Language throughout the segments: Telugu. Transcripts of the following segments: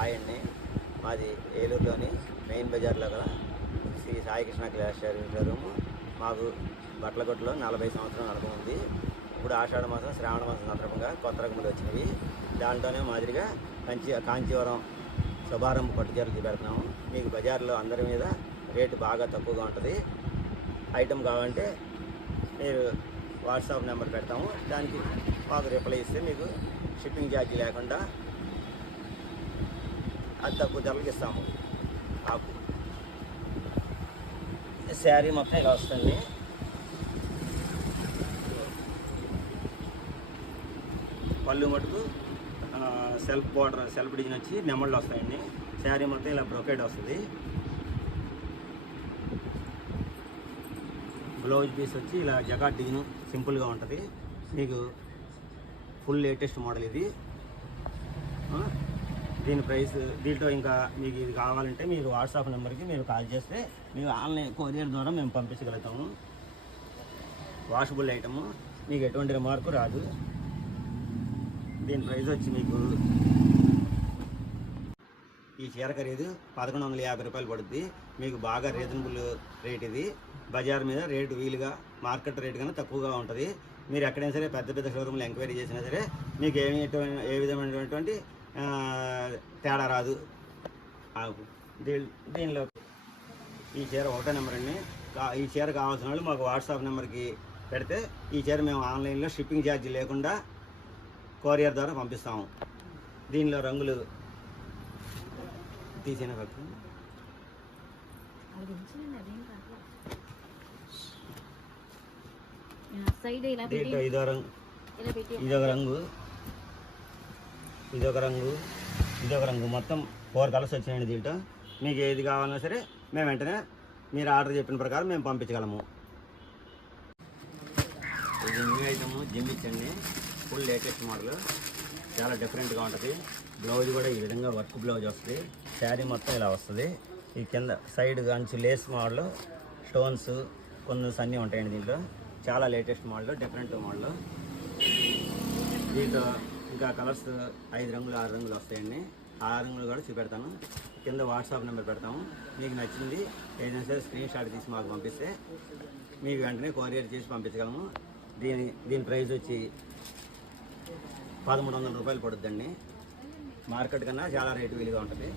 హాయ్ అండి. మాది ఏలూరులోని మెయిన్ బజార్లో గల శ్రీ సాయికృష్ణ క్లాస్ షోరూమ్. మాకు బట్టల కొట్టులో 40 సంవత్సరాల అనుభవం ఉంది. ఇప్పుడు ఆషాఢ మాసం శ్రావణ మాసం సందర్భంగా కొత్త రకములు వచ్చినవి. దాంట్లోనే మాదిరిగా కాంచీవరం శుభారంభ పట్టు చీరలు చూపెడుతున్నాము. మీకు బజార్లో అందరి మీద రేటు బాగా తక్కువగా ఉంటుంది. ఐటెం కావాలంటే మీరు వాట్సాప్ నెంబర్ పెడతాము, దానికి మాకు రిప్లై ఇస్తే మీకు షిప్పింగ్ ఛార్జీ లేకుండా అది తక్కువ ధరలకు ఇస్తాము. ఆకు శారీ మొత్తం ఇలా వస్తుంది. పళ్ళు మటుకు సెల్ఫ్ బార్డర్ సెల్ఫ్ డిజైన్ వచ్చి నెమళ్ళు వస్తాయండి. శారీ మొత్తం ఇలా బ్రొకేడ్ వస్తుంది. బ్లౌజ్ పీస్ వచ్చి ఇలా జకాట్ డిజైన్ సింపుల్గా ఉంటుంది. మీకు ఫుల్ లేటెస్ట్ మోడల్ ఇది. దీని ప్రైస్ దీంట్లో ఇంకా మీకు ఇది కావాలంటే మీరు వాట్సాప్ నెంబర్కి మీరు కాల్ చేస్తే మీకు ఆన్లైన్ కొరియర్ ద్వారా మేము పంపించగలుగుతాము. వాషబుల్ ఐటము, మీకు ఎటువంటి రిమార్కు రాదు. దీని ప్రైస్ వచ్చి మీకు ఈ చీర ఖరీదు 1150 రూపాయలు పడుద్ది. మీకు బాగా రీజనబుల్ రేట్ ఇది. బజార్ మీద రేటు వీలుగా మార్కెట్ రేటు కన్నా తక్కువగా ఉంటుంది. మీరు ఎక్కడైనా సరే పెద్ద పెద్ద షోరూమ్లో ఎంక్వైరీ చేసినా సరే మీకు ఏ విధమైనటువంటి తేడా రాదు. దీనిలో ఈ చీర 1 నెంబర్ అండి. ఈ చీర కావాల్సిన వాళ్ళు మాకు వాట్సాప్ నెంబర్కి పెడితే ఈ చీర మేము ఆన్లైన్లో షిప్పింగ్ ఛార్జీ లేకుండా కొరియర్ ద్వారా పంపిస్తాము. దీనిలో రంగులు తీసిన పక్క ఇదొక రంగు, ఇదొక రంగు, ఇదొక రంగు, ఇదొక రంగు, మొత్తం 4 కలర్స్ వచ్చినాయండి. దీంట్లో మీకు ఏది కావాలన్నా సరే మేము వెంటనే మీరు ఆర్డర్ చెప్పిన ప్రకారం మేము పంపించగలము. ఇది న్యూ ఐటమ్ జిమ్మిచ్ అండి. ఫుల్ లేటెస్ట్ మోడల్, చాలా డిఫరెంట్గా ఉంటుంది. బ్లౌజ్ కూడా ఈ విధంగా వర్క్ బ్లౌజ్ వస్తుంది. శారీ మొత్తం ఇలా వస్తుంది. ఈ కింద side Kanchi Lay's model, stones కొన్ని అన్నీ ఉంటాయండి. దీంట్లో చాలా లేటెస్ట్ మోడల్, డిఫరెంట్ మోడల్. దీంట్లో ఇంకా కలర్స్ 5 రంగులు 6 రంగులు వస్తాయండి. 6 రంగులు కూడా చూపెడతాను. కింద వాట్సాప్ నెంబర్ పెడతాము. మీకు నచ్చింది ఏదైనా సరే స్క్రీన్ షాట్ తీసి మాకు పంపిస్తే మీకు వెంటనే కొరియర్ చేసి పంపించగలము. దీని ప్రైస్ వచ్చి 1300 రూపాయలు పడుద్దండి. మార్కెట్ కన్నా చాలా రేటు వీలుగా ఉంటుంది.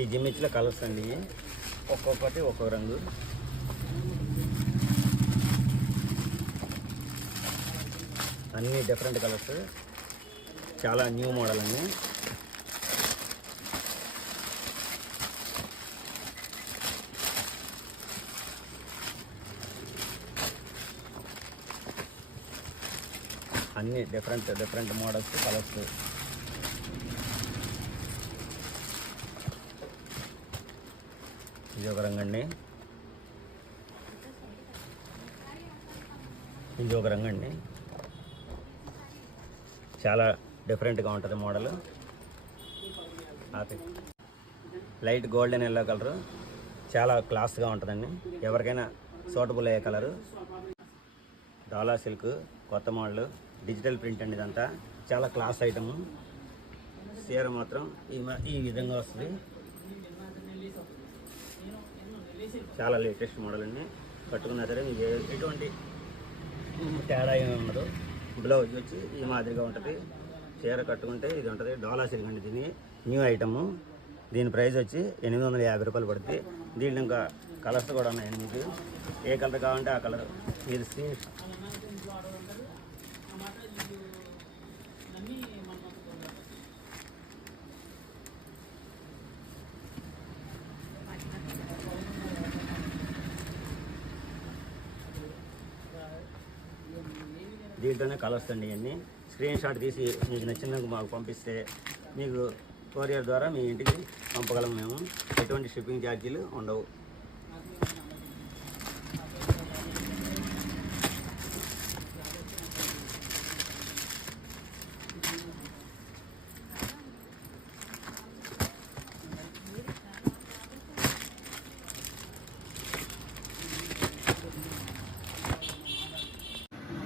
ఈ జిమ్మిచ్లో కలర్స్ అండి, ఒక్కొక్కటి ఒక్కొక్క రంగు. అన్నీ డిఫరెంట్ కలర్స్, చాలా న్యూ మోడల్ అండి. అన్నీ డిఫరెంట్ మోడల్స్, కలర్స్. ఇది ఒక రంగు అండి, ఇది ఒక రంగు అండి. చాలా డిఫరెంట్గా ఉంటుంది model. Light golden yellow colour, చాలా క్లాస్గా ఉంటుందండి. ఎవరికైనా సూటబుల్ అయ్యే కలరు. డాలా సిల్క్ కొత్త మోడల్, డిజిటల్ ప్రింట్ అండి. ఇదంతా చాలా క్లాస్ ఐటము. చీర మాత్రం ఈ విధంగా వస్తుంది. చాలా లేటెస్ట్ మోడల్ అండి. కట్టుకున్నా సరే మీకు ఎటువంటి తేడా ఏమి ఉండదు. బ్లౌజ్ వచ్చి ఈ మాదిరిగా ఉంటుంది. చీర కట్టుకుంటే ఇది ఉంటుంది. డాలా సిల్క్ అండి. దీని న్యూ ఐటము. దీని ప్రైస్ వచ్చి 850 రూపాయలు పడుతుంది. దీంట్లో ఇంకా కలర్స్ కూడా ఉన్నాయండి. మీకు ఏ కలర్ కావాలంటే ఆ కలర్ మీరు దీంట్లోనే కలర్స్ అండి. ఇవన్నీ స్క్రీన్ షాట్ తీసి మీకు నచ్చినందుకు మాకు పంపిస్తే మీకు కొరియర్ ద్వారా మీ ఇంటికి పంపగలము మేము. ఎటువంటి షిప్పింగ్ ఛార్జీలు ఉండవు.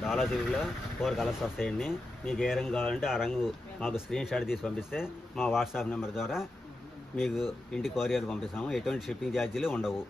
డోలా సిల్క్లో 4 కలర్స్ వస్తాయండి. మీకు ఏ రంగు కావాలంటే ఆ రంగు మాకు స్క్రీన్ షాట్ తీసి పంపిస్తే మా వాట్సాప్ నెంబర్ ద్వారా మీకు ఇంటి కొరియర్ పంపిస్తాము. ఎటువంటి షిప్పింగ్ ఛార్జీలు ఉండవు.